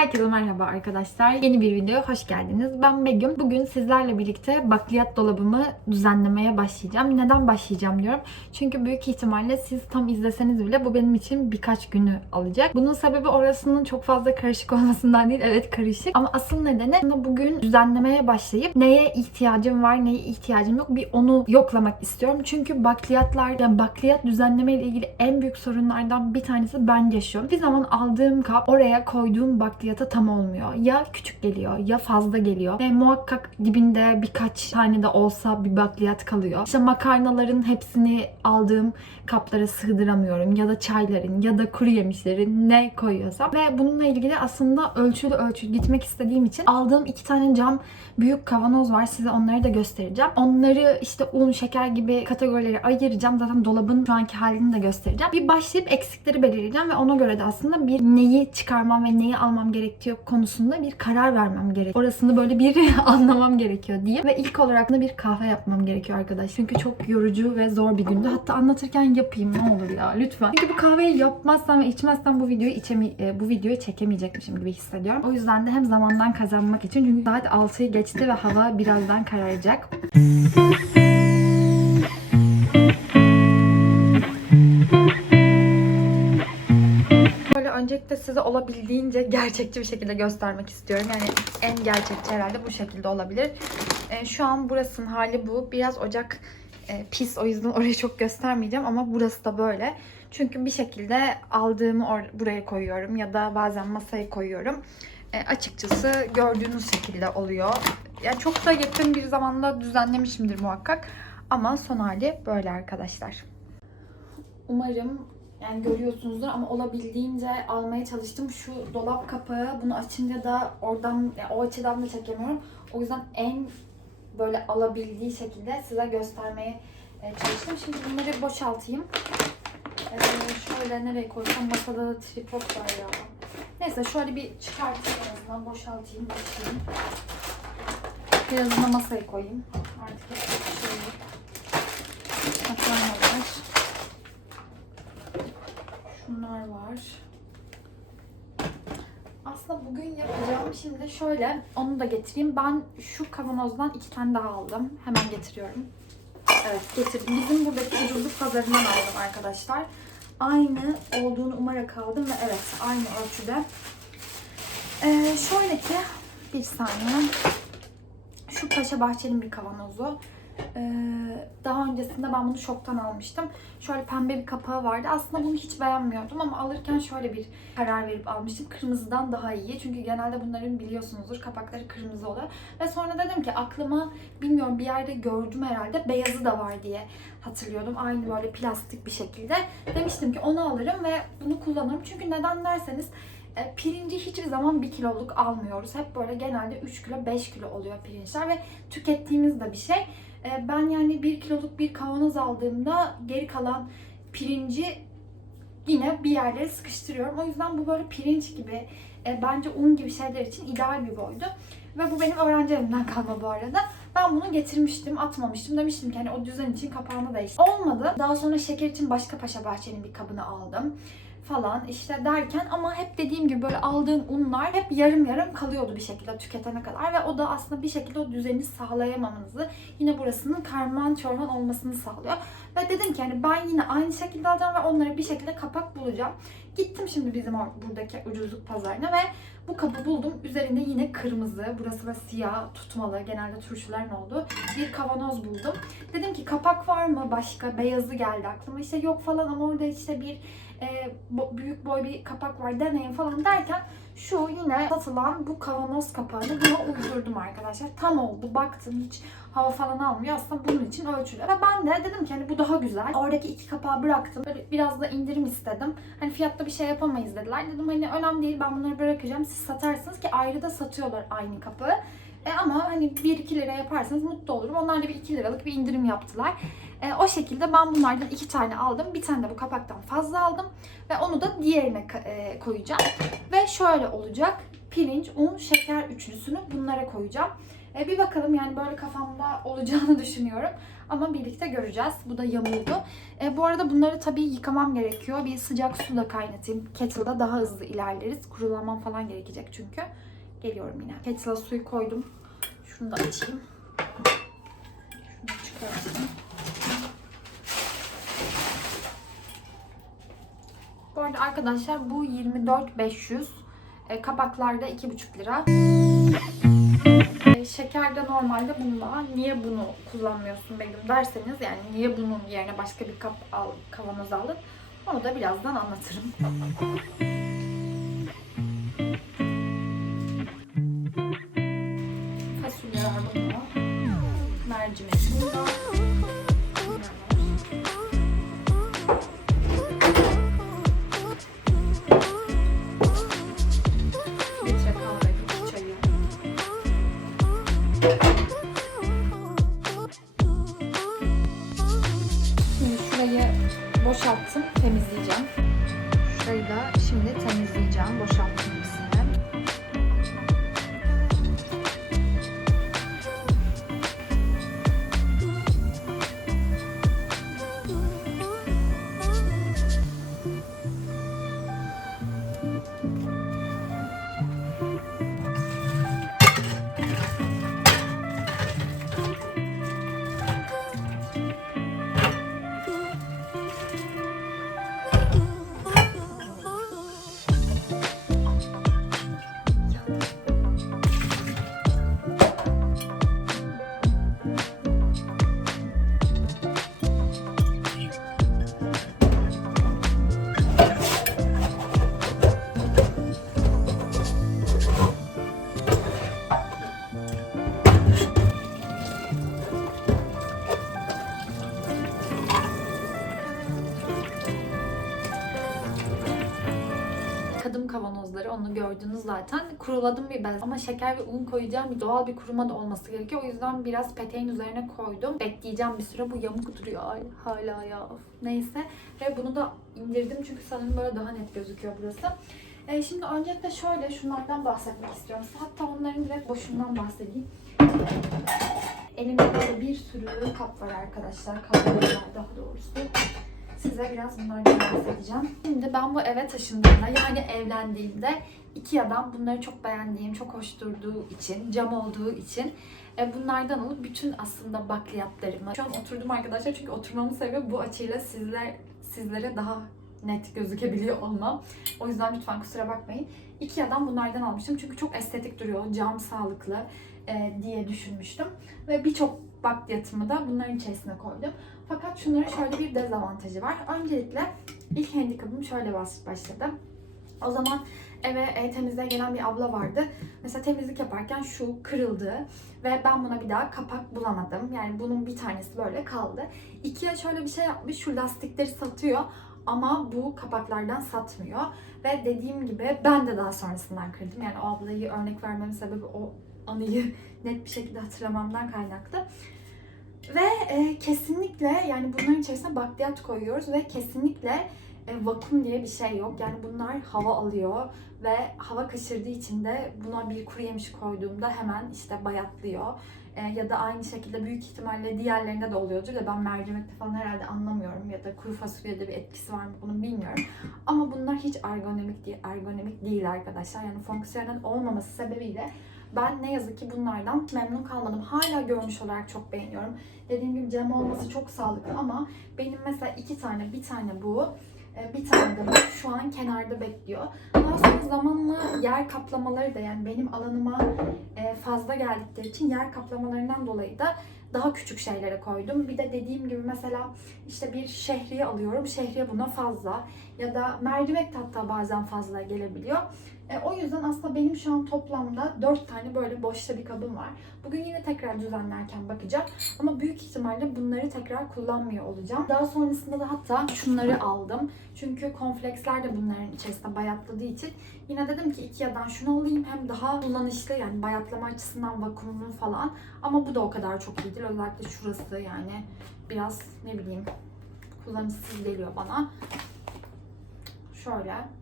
Herkese merhaba arkadaşlar. Yeni bir videoya hoş geldiniz. Ben Begüm. Bugün sizlerle birlikte bakliyat dolabımı düzenlemeye başlayacağım. Neden başlayacağım diyorum. Çünkü büyük ihtimalle siz tam izleseniz bile bu benim için birkaç günü alacak. Bunun sebebi orasının çok fazla karışık olmasından değil. Evet karışık. Ama asıl nedeni bugün düzenlemeye başlayıp neye ihtiyacım var, neye ihtiyacım yok bir onu yoklamak istiyorum. Çünkü bakliyatlar, yani bakliyat düzenleme ile ilgili en büyük sorunlardan bir tanesi ben yaşıyorum. Bir zaman aldığım kap oraya koyduğum bakliyata tam olmuyor. Ya küçük geliyor ya fazla geliyor. Ve muhakkak dibinde birkaç tane de olsa bir bakliyat kalıyor. İşte makarnaların hepsini aldığım kaplara sığdıramıyorum. Ya da çayların ya da kuru yemişlerin ne koyuyorsam. Ve bununla ilgili aslında ölçülü ölçülü gitmek istediğim için aldığım iki tane cam büyük kavanoz var. Size onları da göstereceğim. Onları işte un, şeker gibi kategorilere ayıracağım. Zaten dolabın şu anki halini de göstereceğim. Bir başlayıp eksikleri belirleyeceğim ve ona göre de aslında bir neyi çıkarmam ve neyi almam gerektiği konusunda bir karar vermem gerek. Orasını böyle bir anlamam gerekiyor diye. Ve ilk olarak da bir kahve yapmam gerekiyor arkadaş. Çünkü çok yorucu ve zor bir gündü. Hatta anlatırken yapayım ne olur ya lütfen. Çünkü bu kahveyi yapmazsam ve içmezsem bu videoyu içemi e, bu videoyu çekemeyecekmişim gibi hissediyorum. O yüzden de hem zamandan kazanmak için çünkü saat 6'yı geçti ve hava birazdan kararacak. Öncelikle size olabildiğince gerçekçi bir şekilde göstermek istiyorum. Yani en gerçekçi herhalde bu şekilde olabilir. Ee, şu an burasının hali bu. Biraz ocak e, pis o yüzden orayı çok göstermeyeceğim ama burası da böyle. Çünkü bir şekilde aldığımı buraya koyuyorum ya da bazen masaya koyuyorum. E, açıkçası gördüğünüz şekilde oluyor. Yani çok da yakın bir zamanda düzenlemişimdir muhakkak. Ama son hali böyle arkadaşlar. Umarım yani görüyorsunuzdur ama olabildiğince almaya çalıştım. Şu dolap kapağı bunu açınca da oradan yani o açıdan da çekemiyorum. O yüzden en böyle alabildiği şekilde size göstermeye e, çalıştım. Şimdi bunları boşaltayım. Ee, şöyle nereye koysam masada da tripod var ya. Neyse şöyle bir çıkartayım en azından boşaltayım taşıyayım. Birazını masaya koyayım. Artık hep şey makarnalar. Şunlar var. Aslında bugün yapacağım şimdi şöyle onu da getireyim. Ben şu kavanozdan iki tane daha aldım. Hemen getiriyorum. Evet getirdim. Bizim buradaki ucuzluk pazarından aldım arkadaşlar. Aynı olduğunu umarak aldım ve evet aynı ölçüde. Ee, şöyle ki bir saniye. Şu Paşa Bahçeli'nin bir kavanozu. Ee, daha öncesinde ben bunu şoktan almıştım. Şöyle pembe bir kapağı vardı. Aslında bunu hiç beğenmiyordum ama alırken şöyle bir karar verip almıştım. Kırmızıdan daha iyi. Çünkü genelde bunların biliyorsunuzdur kapakları kırmızı oluyor. Ve sonra dedim ki aklıma bilmiyorum bir yerde gördüm herhalde beyazı da var diye hatırlıyordum. Aynı böyle plastik bir şekilde. Demiştim ki onu alırım ve bunu kullanırım. Çünkü neden derseniz e, pirinci hiçbir zaman 1 kiloluk almıyoruz. Hep böyle genelde 3 kilo 5 kilo oluyor pirinçler ve tükettiğimiz de bir şey. E, Ben yani 1 kiloluk bir kavanoz aldığımda geri kalan pirinci yine bir yerlere sıkıştırıyorum. O yüzden bu böyle pirinç gibi e, bence un gibi şeyler için ideal bir boydu. Ve bu benim öğrenci evimden kalma bu arada. Ben bunu getirmiştim, atmamıştım. Demiştim ki hani o düzen için kapağını değiştir. Olmadı. Daha sonra şeker için başka Paşa Bahçe'nin bir kabını aldım falan işte derken ama hep dediğim gibi böyle aldığım unlar hep yarım yarım kalıyordu bir şekilde tüketene kadar ve o da aslında bir şekilde o düzeni sağlayamamanızı yine burasının karman çorman olmasını sağlıyor. Ve dedim ki hani ben yine aynı şekilde alacağım ve onlara bir şekilde kapak bulacağım. Gittim şimdi bizim buradaki ucuzluk pazarına ve bu kabı buldum. Üzerinde yine kırmızı, burası da siyah tutmalı, genelde turşuların olduğu bir kavanoz buldum. Dedim ki kapak var mı başka? Beyazı geldi aklıma. İşte yok falan ama orada işte bir e, bo- büyük boy bir kapak var deneyin falan derken şu yine satılan bu kavanoz kapağını buna uydurdum arkadaşlar. Tam oldu. Baktım hiç hava falan almıyor. Aslında bunun için ölçülü. Ve ben de dedim ki hani bu daha güzel. Oradaki iki kapağı bıraktım. Böyle biraz da indirim istedim. Hani fiyatta bir şey yapamayız dediler. Dedim hani önemli değil ben bunları bırakacağım. Siz satarsınız ki ayrı da satıyorlar aynı kapağı. E ama hani 1-2 lira yaparsanız mutlu olurum. Onlar da bir 2 liralık bir indirim yaptılar. E, o şekilde ben bunlardan iki tane aldım. Bir tane de bu kapaktan fazla aldım. Ve onu da diğerine e, koyacağım. Ve şöyle olacak. Pirinç, un, şeker üçlüsünü bunlara koyacağım. E, bir bakalım yani böyle kafamda olacağını düşünüyorum. Ama birlikte göreceğiz. Bu da yamuldu. E, bu arada bunları tabii yıkamam gerekiyor. Bir sıcak su da kaynatayım. Kettle'da daha hızlı ilerleriz. Kurulamam falan gerekecek çünkü. Geliyorum yine. Kettle'a suyu koydum. Şunu da açayım. Şunu çıkartayım. Bu arada arkadaşlar bu 24.500. E, kabaklarda 2,5 lira. E, şeker de normalde bunda. Niye bunu kullanmıyorsun Begüm derseniz yani niye bunun yerine başka bir kap al, kavanoz aldın onu da birazdan anlatırım. Şimdi gördünüz zaten. Kuruladım bir bez ama şeker ve un koyacağım bir doğal bir kuruma da olması gerekiyor. O yüzden biraz peteğin üzerine koydum. Bekleyeceğim bir süre. Bu yamuk duruyor hala- hala ya. Of. Neyse. Ve bunu da indirdim çünkü sanırım böyle daha net gözüküyor burası. Ee, şimdi öncelikle şöyle şunlardan bahsetmek istiyorum. Hatta onların direkt boşundan bahsedeyim. Elimde böyle bir sürü kap var arkadaşlar. Kaplar daha doğrusu. Size biraz bunlardan bahsedeceğim. Şimdi ben bu eve taşındığımda yani evlendiğimde Ikea'dan bunları çok beğendiğim, çok hoş durduğu için, cam olduğu için e, bunlardan alıp bütün aslında bakliyatlarımı. Şu an oturdum arkadaşlar çünkü oturmamın sebebi bu açıyla sizler sizlere daha net gözükebiliyor olmam. O yüzden lütfen kusura bakmayın. Ikea'dan bunlardan almıştım çünkü çok estetik duruyor, cam sağlıklı e, diye düşünmüştüm. Ve birçok bakliyatımı da bunların içerisine koydum. Fakat şunların şöyle bir dezavantajı var. Öncelikle ilk handikapım şöyle baş- başladı. O zaman eve e, temizliğe gelen bir abla vardı. Mesela temizlik yaparken şu kırıldı ve ben buna bir daha kapak bulamadım. Yani bunun bir tanesi böyle kaldı. Ikea şöyle bir şey yapmış. Şu lastikleri satıyor ama bu kapaklardan satmıyor. Ve dediğim gibi ben de daha sonrasından kırdım. Yani o ablayı örnek vermemin sebebi o anıyı net bir şekilde hatırlamamdan kaynaklı. Ve e, kesinlikle yani bunların içerisine bakliyat koyuyoruz ve kesinlikle e, vakum diye bir şey yok. Yani bunlar hava alıyor ve hava kaçırdığı için de buna bir kuru yemiş koyduğumda hemen işte bayatlıyor. E, ya da aynı şekilde büyük ihtimalle diğerlerinde de oluyordur da ben mercimekte falan herhalde anlamıyorum ya da kuru fasulyede bir etkisi var mı bunu bilmiyorum. Ama bunlar hiç ergonomik değil, ergonomik değil arkadaşlar. Yani fonksiyonel olmaması sebebiyle ben ne yazık ki bunlardan memnun kalmadım. Hala görünüş olarak çok beğeniyorum. Dediğim gibi cam olması çok sağlıklı ama benim mesela iki tane, bir tane bu, e, bir tane de şu an kenarda bekliyor. Daha sonra zamanla yer kaplamaları da yani benim alanıma e, fazla geldikleri için yer kaplamalarından dolayı da daha küçük şeylere koydum. Bir de dediğim gibi mesela işte bir şehriye alıyorum. Şehriye buna fazla. Ya da mercimek hatta bazen fazla gelebiliyor. E, o yüzden aslında benim şu an toplamda 4 tane böyle boşta bir kabım var. Bugün yine tekrar düzenlerken bakacağım. Ama büyük ihtimalle bunları tekrar kullanmıyor olacağım. Daha sonrasında da hatta şunları aldım. Çünkü konfleksler de bunların içerisinde bayatladığı için yine dedim ki Ikea'dan şunu alayım hem daha kullanışlı yani bayatlama açısından vakumlu falan. Ama bu da o kadar çok iyi değil. Özellikle şurası yani biraz ne bileyim kullanışsız geliyor bana. Şöyle.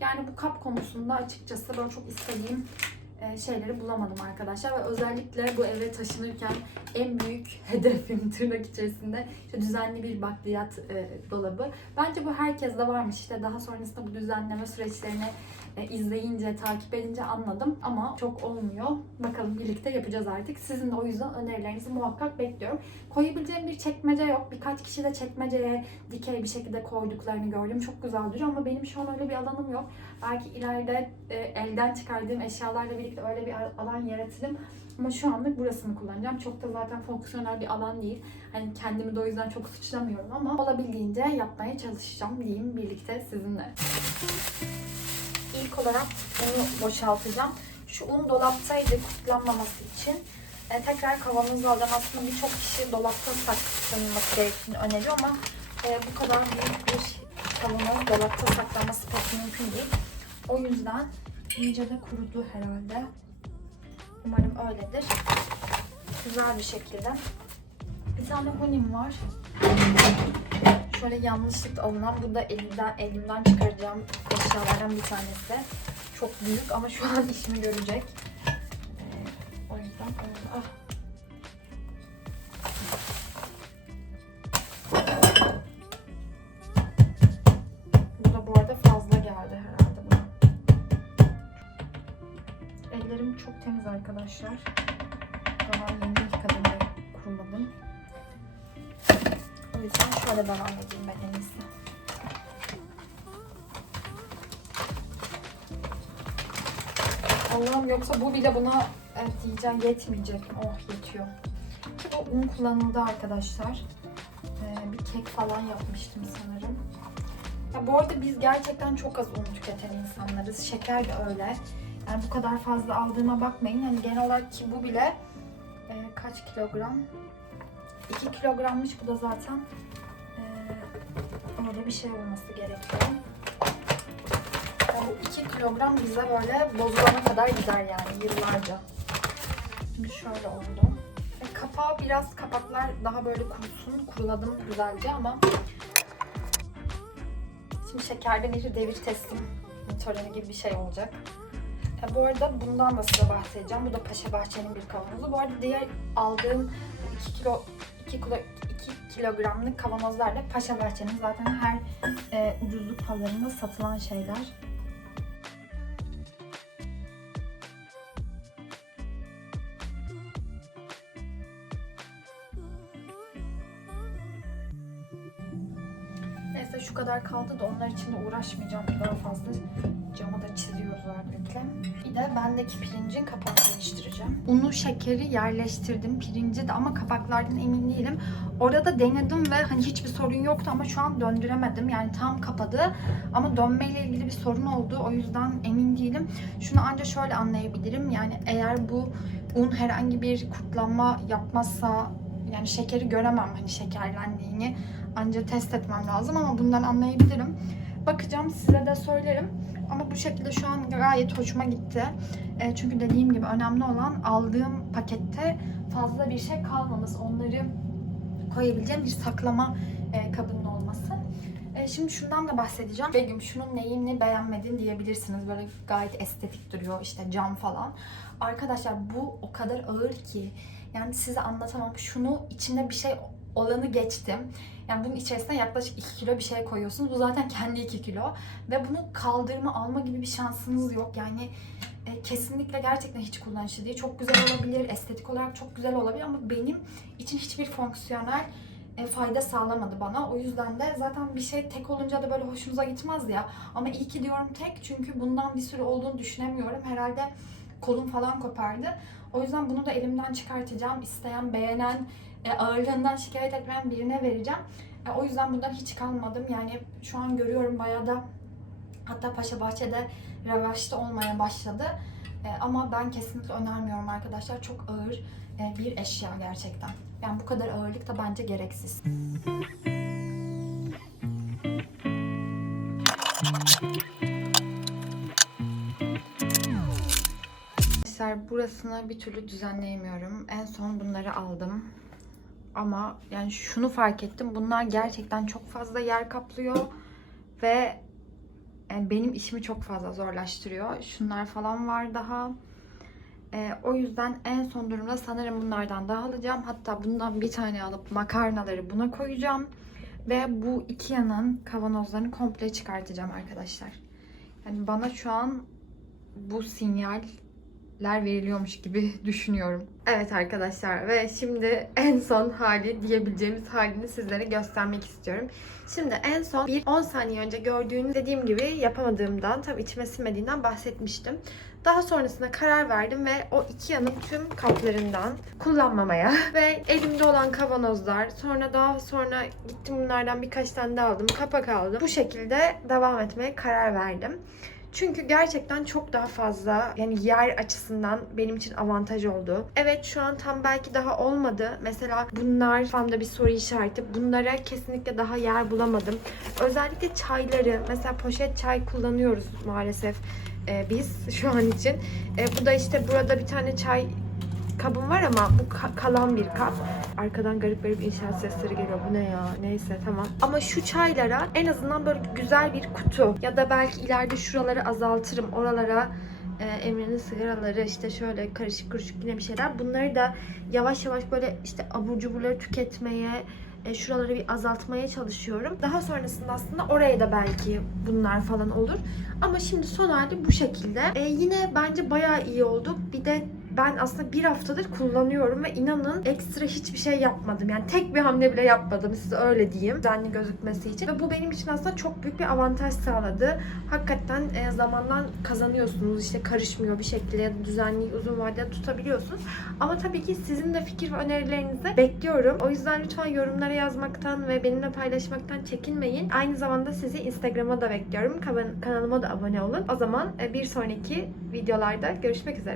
Yani bu kap konusunda açıkçası böyle çok istediğim şeyleri bulamadım arkadaşlar ve özellikle bu eve taşınırken en büyük hedefim tırnak içerisinde işte düzenli bir bakliyat e, dolabı. Bence bu herkeste varmış işte daha sonrasında bu düzenleme süreçlerini e, izleyince, takip edince anladım ama çok olmuyor. Bakalım birlikte yapacağız artık. Sizin de o yüzden önerilerinizi muhakkak bekliyorum. Koyabileceğim bir çekmece yok. Birkaç kişi de çekmeceye dikey bir şekilde koyduklarını gördüm. Çok güzel duruyor ama benim şu an öyle bir alanım yok. Belki ileride e, elden çıkardığım eşyalarla birlikte öyle bir alan yaratırım. Ama şu anlık burasını kullanacağım. Çok da zaten fonksiyonel bir alan değil. Hani kendimi de o yüzden çok suçlamıyorum ama olabildiğince yapmaya çalışacağım diyeyim birlikte sizinle. İlk olarak unu boşaltacağım. Şu un dolaptaydı kurtlanmaması için. E, tekrar kavanoza alacağım. Aslında birçok kişi dolapta saklanması gerektiğini öneriyor ama e, bu kadar büyük bir kavanoz dolapta saklanması pek mümkün değil. O yüzden iyice de kurudu herhalde. Umarım öyledir. Güzel bir şekilde. Bir tane hunim var. Şöyle yanlışlıkla alınan, bu da elimden, elimden çıkaracağım eşyalardan bir tanesi. Çok büyük ama şu an işimi görecek. Ee, o yüzden. Ah. Arkadaşlar. Daha yeni yıkadım ve kuruladım. O yüzden şöyle devam edeyim ben en iyisi. Allah'ım yoksa bu bile buna evet diyeceğim yetmeyecek. Oh yetiyor. Bu un kullanıldı arkadaşlar. Ee, bir kek falan yapmıştım sanırım. Ya bu arada biz gerçekten çok az un tüketen insanlarız. Şeker de öyle. Yani bu kadar fazla aldığıma bakmayın. Yani genel olarak ki bu bile e, kaç kilogram? 2 kilogrammış bu da zaten e, bir şey olması gerekiyor. Yani bu 2 kilogram bize böyle bozulana kadar gider yani yıllarca. Şimdi şöyle oldu. E, kapağı biraz kapaklar daha böyle kurusun. Kuruladım güzelce ama şimdi şekerde bir devir teslim töreni gibi bir şey olacak. E, bu arada bundan da size bahsedeceğim. Bu da Paşa Bahçe'nin bir kavanozu. Bu arada diğer aldığım 2 kilo 2 kilo 2 kilogramlık kavanozlar da Paşa Bahçe'nin zaten her e, ucuzluk pazarında satılan şeyler. Neyse şu kadar kaldı da onlar için de uğraşmayacağım. Daha fazla cama çiziyoruz özellikle. Bir de bendeki pirincin kapağını değiştireceğim. Unu, şekeri yerleştirdim. Pirinci de ama kapaklardan emin değilim. Orada denedim ve hani hiçbir sorun yoktu ama şu an döndüremedim. Yani tam kapadı ama dönmeyle ilgili bir sorun oldu. O yüzden emin değilim. Şunu ancak şöyle anlayabilirim. Yani eğer bu un herhangi bir kurtlanma yapmazsa yani şekeri göremem hani şekerlendiğini ancak test etmem lazım ama bundan anlayabilirim. Bakacağım size de söylerim. Ama bu şekilde şu an gayet hoşuma gitti. E, çünkü dediğim gibi önemli olan aldığım pakette fazla bir şey kalmaması. Onları koyabileceğim bir saklama e, kabının olması. E, şimdi şundan da bahsedeceğim. Begüm şunun neyini beğenmedin diyebilirsiniz. Böyle gayet estetik duruyor işte cam falan. Arkadaşlar bu o kadar ağır ki yani size anlatamam. Şunu içinde bir şey olanı geçtim. Yani bunun içerisine yaklaşık 2 kilo bir şey koyuyorsunuz. Bu zaten kendi 2 kilo. Ve bunu kaldırma, alma gibi bir şansınız yok. Yani e, kesinlikle gerçekten hiç kullanışlı değil. Çok güzel olabilir, estetik olarak çok güzel olabilir ama benim için hiçbir fonksiyonel e, fayda sağlamadı bana. O yüzden de zaten bir şey tek olunca da böyle hoşunuza gitmez ya. Ama iyi ki diyorum tek çünkü bundan bir sürü olduğunu düşünemiyorum. Herhalde kolum falan kopardı. O yüzden bunu da elimden çıkartacağım. İsteyen, beğenen, e, ağırlığından şikayet etmeyen birine vereceğim. E, o yüzden bundan hiç kalmadım. Yani şu an görüyorum bayağı da hatta Paşa Bahçe'de revaçta olmaya başladı. E, ama ben kesinlikle önermiyorum arkadaşlar. Çok ağır e, bir eşya gerçekten. Yani bu kadar ağırlık da bence gereksiz. Arkadaşlar burasını bir türlü düzenleyemiyorum. En son bunları aldım. Ama yani şunu fark ettim. Bunlar gerçekten çok fazla yer kaplıyor. Ve yani benim işimi çok fazla zorlaştırıyor. Şunlar falan var daha. Ee, o yüzden en son durumda sanırım bunlardan daha alacağım. Hatta bundan bir tane alıp makarnaları buna koyacağım. Ve bu Ikea'nın kavanozlarını komple çıkartacağım arkadaşlar. Yani bana şu an bu sinyaller veriliyormuş gibi düşünüyorum. Evet arkadaşlar ve şimdi en son hali diyebileceğimiz halini sizlere göstermek istiyorum. Şimdi en son bir 10 saniye önce gördüğünüz dediğim gibi yapamadığımdan tabii içime sinmediğinden bahsetmiştim. Daha sonrasında karar verdim ve o Ikea'nın tüm kaplarından kullanmamaya ve elimde olan kavanozlar sonra daha sonra gittim bunlardan birkaç tane daha aldım kapak aldım. Bu şekilde devam etmeye karar verdim. Çünkü gerçekten çok daha fazla yani yer açısından benim için avantaj oldu. Evet şu an tam belki daha olmadı. Mesela bunlar kafamda bir soru işareti. Bunlara kesinlikle daha yer bulamadım. Özellikle çayları mesela poşet çay kullanıyoruz maalesef e, biz şu an için. E, bu da işte burada bir tane çay kabım var ama bu ka- kalan bir kap. Arkadan garip garip inşaat sesleri geliyor. Bu ne ya? Neyse tamam. Ama şu çaylara en azından böyle güzel bir kutu ya da belki ileride şuraları azaltırım. Oralara e, Emre'nin sigaraları işte şöyle karışık karışık yine bir şeyler. Bunları da yavaş yavaş böyle işte abur cuburları tüketmeye e, şuraları bir azaltmaya çalışıyorum. Daha sonrasında aslında oraya da belki bunlar falan olur. Ama şimdi son hali bu şekilde. E, yine bence bayağı iyi oldu. Bir de ben aslında bir haftadır kullanıyorum ve inanın ekstra hiçbir şey yapmadım. Yani tek bir hamle bile yapmadım size öyle diyeyim. Düzenli gözükmesi için. Ve bu benim için aslında çok büyük bir avantaj sağladı. Hakikaten e, zamandan kazanıyorsunuz. İşte karışmıyor bir şekilde düzenli uzun vadede tutabiliyorsunuz. Ama tabii ki sizin de fikir ve önerilerinizi bekliyorum. O yüzden lütfen yorumlara yazmaktan ve benimle paylaşmaktan çekinmeyin. Aynı zamanda sizi Instagram'a da bekliyorum. Kan- Kanalıma da abone olun. O zaman e, bir sonraki videolarda görüşmek üzere.